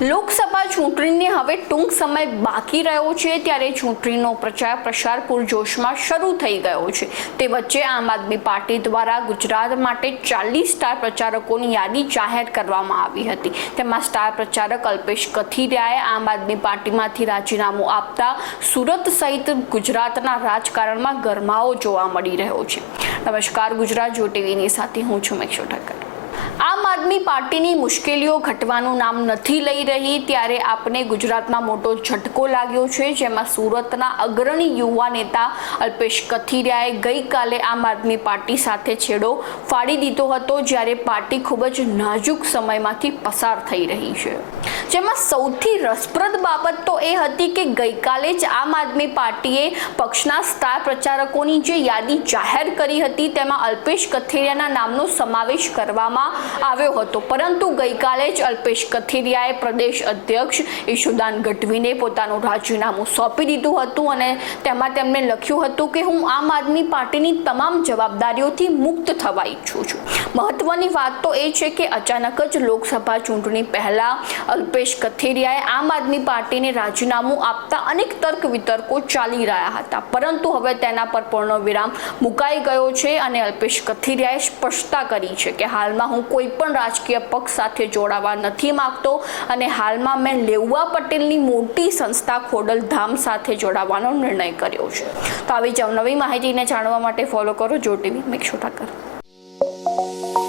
લોકસભા ચૂંટણીને હવે ટૂંક સમય બાકી રહ્યો છે, ત્યારે ચૂંટણીનો પ્રચાર પ્રસાર પૂરજોશમાં શરૂ થઈ ગયો છે. તે વચ્ચે આમ આદમી પાર્ટી દ્વારા ગુજરાત માટે ચાલીસ સ્ટાર પ્રચારકોની યાદી જાહેર કરવામાં આવી હતી. તેમાં સ્ટાર પ્રચારક અલ્પેશ કથિરિયાએ આમ આદમી પાર્ટીમાંથી રાજીનામું આપતા સુરત સહિત ગુજરાતના રાજકારણમાં ગરમાવો જોવા મળી રહ્યો છે. નમસ્કાર, ગુજરાત જો ટીવીની સાથે હું છું મેક્ષો ઠક્કર આમ આદમી પાર્ટીની મુશ્કેલીઓ ઘટવાનું નામ નથી લઈ રહી, ત્યારે આપને ગુજરાતમાં મોટો ઝટકો લાગ્યો છે, જેમાં સુરતના અગ્રણી યુવા નેતા અલ્પેશ કથિરિયાએ ગઈકાલે આમ આદમી પાર્ટી સાથે છેડો ફાડી દીધો હતો, જ્યારે પાર્ટી ખૂબ જ નાજુક સમયમાંથી પસાર થઈ રહી છે. જેમાં સૌથી રસપ્રદ બાબત તો એ હતી કે ગઈકાલે જ આમ આદમી પાર્ટીએ પક્ષના સ્ટાર પ્રચારકોની જે યાદી જાહેર કરી હતી, તેમાં અલ્પેશ કથિરિયાના નામનો સમાવેશ કરવામાં આવ્યો હતો. પરંતુ ગઈકાલે જ અલ્પેશ કથિરિયાએ પ્રદેશ અધ્યક્ષ ઈશુદાન ગઢવીને પોતાનું રાજીનામું સોંપી દીધું હતું અને તેમાં તેમણે લખ્યું હતું કે હું આમ આદમી પાર્ટીની તમામ જવાબદારીઓથી મુક્ત થવા ઈચ્છું છું. મહત્વની વાત તો એ છે કે અચાનક જ લોકસભા ચૂંટણી પહેલા અલ્પેશ કથિરિયાએ આમ આદમી પાર્ટીને રાજીનામું આપતા અનેક તર્ક વિતર્કો ચાલી રહ્યા હતા. પરંતુ હવે તેના પર પૂર્ણ વિરામ મુકાઈ ગયો છે અને અલ્પેશ કથિરિયાએ સ્પષ્ટતા કરી છે કે હાલમાં હું કોઈ પણ રાજકીય પક્ષ સાથે જોડાવા નથી માંગતો અને હાલમાં મેં લેઉવા પટેલની મોટી સંસ્થા ખોડલ ધામ સાથે જોડાવાનો નિર્ણય કર્યો છે. તો આવી જ નવી માહિતીને જાણવા માટે ફોલો કરો જો ટીવી મેક્ષો ઠાકર